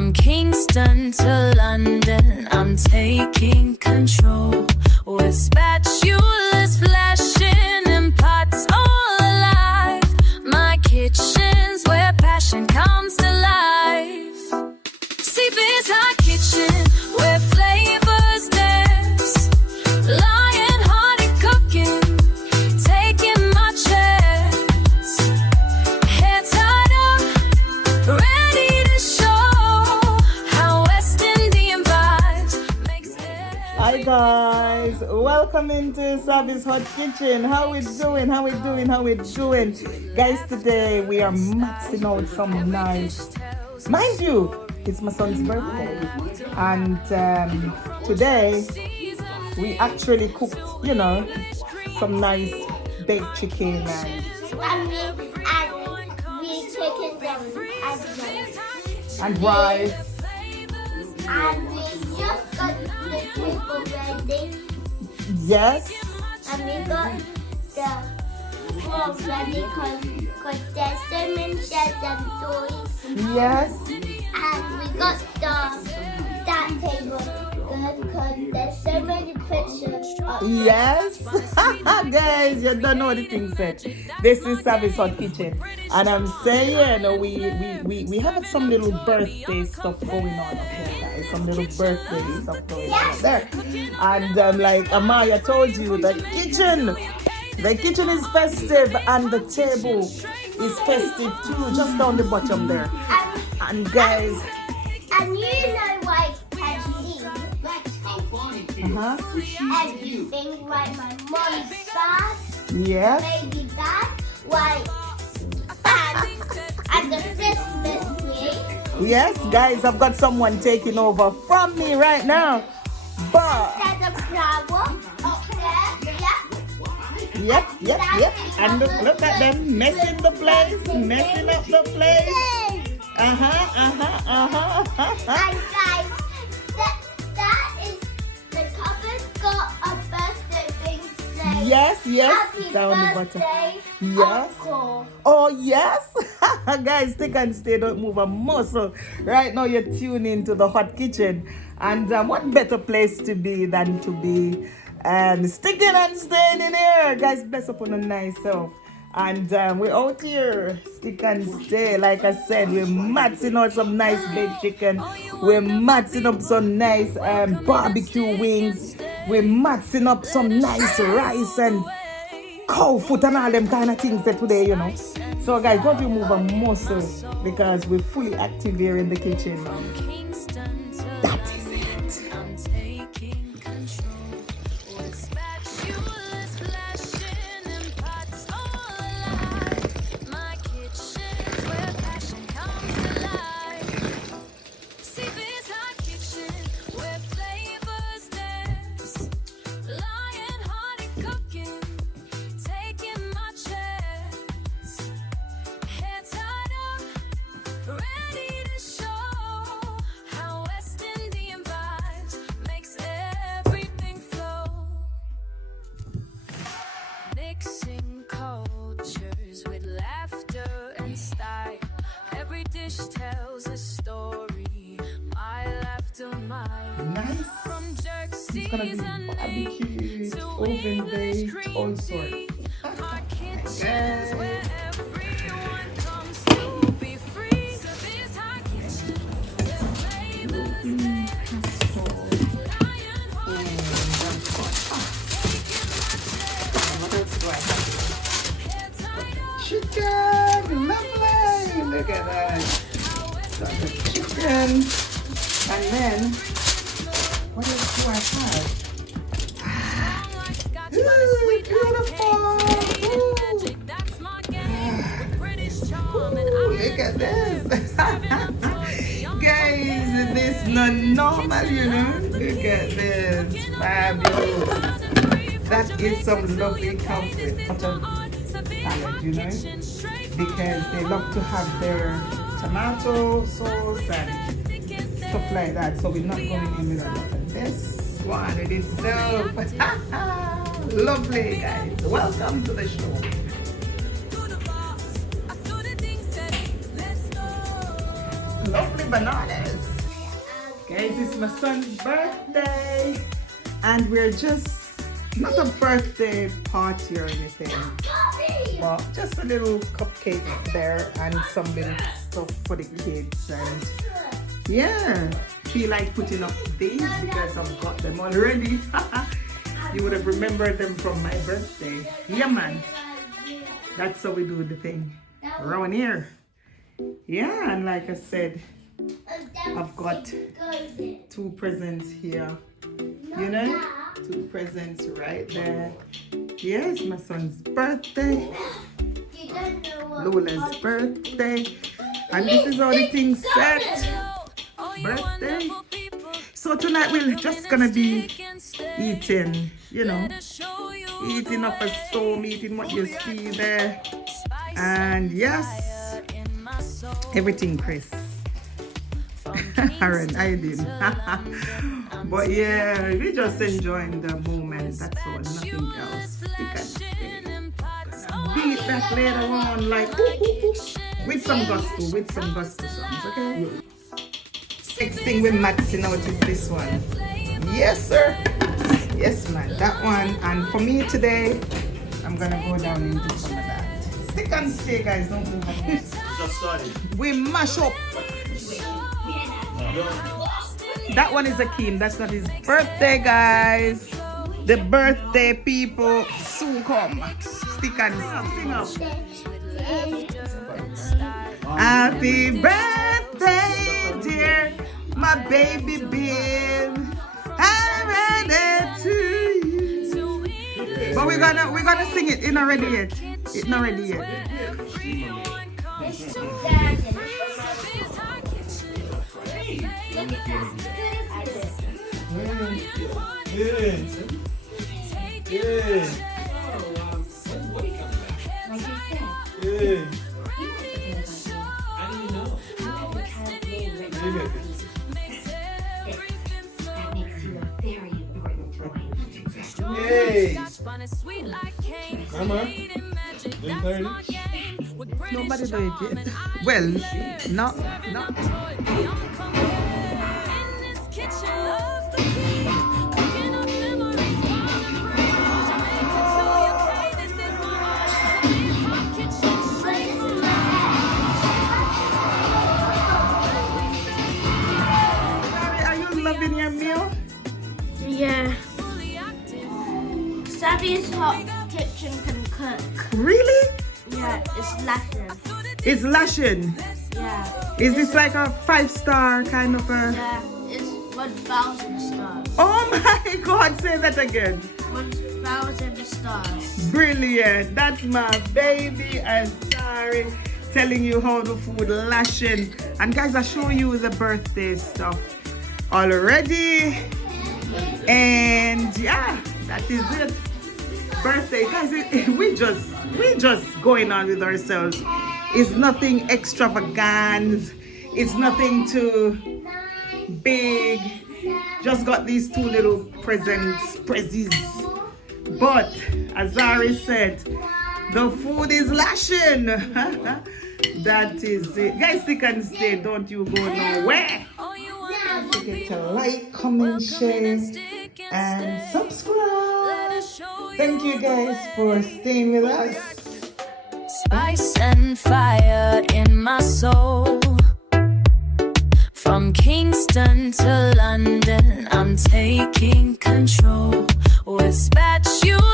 From Kingston to London, I'm taking control. With spatulas flashing and pots all alive. My kitchen's where passion comes to life. See this hot kitchen where flavors dance. Lion hearted cooking, taking my chance. Hair tied up, ready to show how West Indian vibes makes it. Hi guys, welcome into Sabi's Hot Kitchen. How we doing? Guys, today we are maxing out some nice. Mind you, it's my son's birthday, and today we actually cooked, some nice baked chicken and we taken them and rice. and we just got the table ready Yes, and we got the floor ready because there's so many chefs and toys yes, and we got that table good because there's so many pictures of yes. Guys, you don't know the thing said. This is Sabi's Hot Kitchen, and I'm saying we have some little birthday stuff going on up here, guys. Some little birthday stuff going on up there. And like Amaya told you, the kitchen is festive and the table is festive too, just down the bottom there. And guys, and you know why Pepsi everything like my mom's bag, yes, baby bag, like and the Christmas tree. yes, guys, I've got someone taking over from me right now. But There's a flower up there, yep. And look at them messing the place, messing up the place. And guys, that is the cupboard got a birthday thing saying Yes, Happy down the bottom. birthday, Yes. Uncle. Oh yes, guys, stick and stay, don't move a muscle. Right now you're tuning to the Hot Kitchen, and what better place to be than to be sticking and staying in here, guys. Bless upon a nice self. And we're out here, stick and stay. Like I said, we're maxing out some nice baked chicken. We're maxing up some nice barbecue wings. We're maxing up some nice rice and cow foot and all them kind of things that today, So guys, don't you move a muscle because we're fully active here in the kitchen. That is it. I'm taking control. With spatulas flashing and pots all alive. My kitchen's where passion comes to life. See this hot kitchen where flavors dance. Lion hearted cooking, taking my chance. Hair tied up, ready to show how West Indian vibes makes everything flow. Mixing cultures with laughter and style. Every dish tells a story. My laughter, mine. Nice. From jerk It's gonna be seasoning barbecue, to oven English baked, all green sorts. tea. My kitchen's where everyone comes to be free. So this hot kitchen, where flavors dance. Lion hearted What else do I have? hair tied up. Chicken, lovely. Look at that. Got the chicken, and then what else do I have? Like Scotch, Ooh, but it's sweet like beautiful. cake. Ooh. Magic, that's my game. With British charm and Ooh, look at this. Guys, this is not normal, Look at this. Fabulous. That is some lovely comfort butter salad, because they love to have their tomato sauce and stuff like that. So we're not going in with a lot of this one. It is so lovely, guys. Welcome to the show. Lovely bananas. Guys, it's my son's birthday, and we're just not a birthday party or anything, but just a little cupcake there and some little stuff for the kids. And yeah, feel like putting up these because I've got them already. You would have remembered them from my birthday. Yeah, man. That's how we do the thing around here. Yeah, and like I said, I've got 2 presents here. You know, 2 presents right there. Yes, my son's birthday, Lola's birthday, and this is all the things set. Birthday. So tonight we're just gonna be eating, you know, eating up a storm, eating what you see there, and yes, everything, Chris. Aaron, I did. But yeah, we're just enjoying the moment. That's all, nothing else. We can stay. Beat that later on, like with some gusto, songs, okay? Next thing we're maxing out is this one. Yes, sir. Yes, man, that one. And for me today, I'm gonna go down into some of that. Stick and stay, guys. Don't move. Just started. We mash up. That one is Akeem. That's not his birthday, guys. The birthday people soon come. Stick and sing up. Happy birthday, dear, my baby Bill. Happy birthday to you. But we're gonna sing it. It's not ready yet. It's not ready yet. Nobody do it yet. Well, no. Are you loving your meal? Yeah. Savvy's hot kitchen can cook. Really? Yeah, it's lashing. It's lashing. Yeah. Is this like a 5-star kind of a... Yeah, it's 1,000 stars. Oh my God, say that again. 1,000 stars. Brilliant. That's my baby. I'm sorry. Telling you how the food lashing. And guys, I show you the birthday stuff already. And yeah, that is it. Birthday. Guys, we just going on with ourselves. It's nothing extravagant. It's nothing too big. Just got these 2 little prezzies. But as Ari said, the food is lashing. That is it. Guys, stick and stay. Don't you go nowhere. Don't forget to like, comment, share, and subscribe. Thank you guys for staying with us. Spice and fire in my soul. From Kingston to London, I'm taking control with spatula.